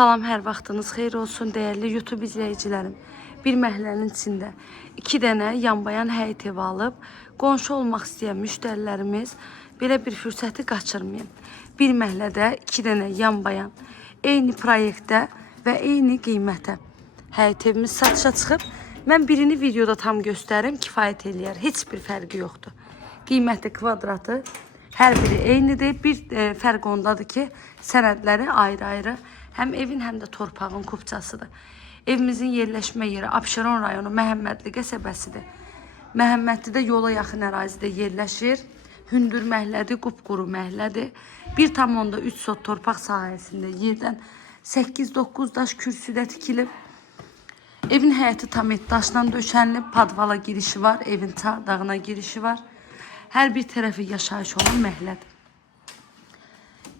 Salam, hər vaxtınız xeyir olsun değerli YouTube izleyicilerim. Bir məhəllənin içində 2 dənə yanbayan həyət evi alıb qonşu olmaq istəyən müştərilərimiz belə bir fürsəti qaçırmayın. Bir məhəllədə 2 dənə yanbayan eyni proyektdə və eyni qiymətə həyət evimiz satışa çıxıb. Mən birini videoda tam göstərim, kifayət eləyər. Heç bir fərqi yoxdur. Qiyməti, kvadratı hər biri eynidir. Bir fərq ondadır ki, sənədləri ayrı-ayrı. Həm evin, həm də torpağın kupçasıdır. Evimizin yerləşmə yeri Abşeron rayonu Məhəmmədli qəsəbəsidir. Məhəmmədlidə yola yaxın ərazidə yerləşir. Hündür məhəllədir, qupquru məhəllədir. 1,3 sot torpaq sahəsində yerdən 8-9 daş kürsüdə tikilib. Evin həyəti tam et daşla döşənilib, padvala girişi var, evin çardağına girişi var. Hər bir tərəfi yaşayış olan məhəllədir.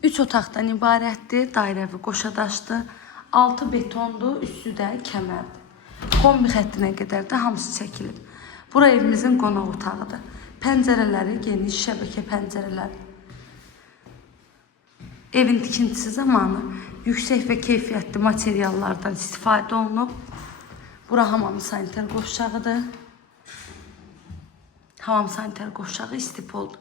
3 otaqdan ibarətdir, dairəvi qoşadaşdır, 6 betondur, üstü də kəmərdir. Kombi xəttinə qədər də hamısı çəkilib. Bura evimizin qonaq otağıdır. Pəncərələri geniş, şəbəkə pəncərələri. Evin tikintisi zamanı yüksək və keyfiyyətli materiallardan istifadə olunub. Bura hamam sanitar qovşağıdır. Hamam sanitar qovşağı istipoldur.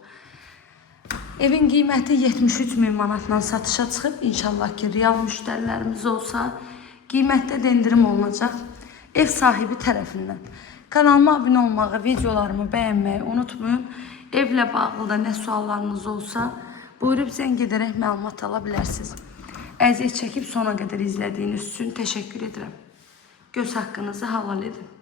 Evin qiyməti 73.000 manatdan satışa çıxıb. İnşallah ki, real müştərilərimiz olsa, qiymətdə də endirim olunacaq. Ev sahibi tərəfindən. Kanalıma abunə olmağı, videolarımı bəyənməyi unutmayın. Evlə bağlı da nə suallarınız olsa, buyurub zəng edərək məlumat ala bilərsiniz. Əziyyət çəkib sona qədər izlədiyiniz üçün təşəkkür edirəm. Göz haqqınızı halal edin.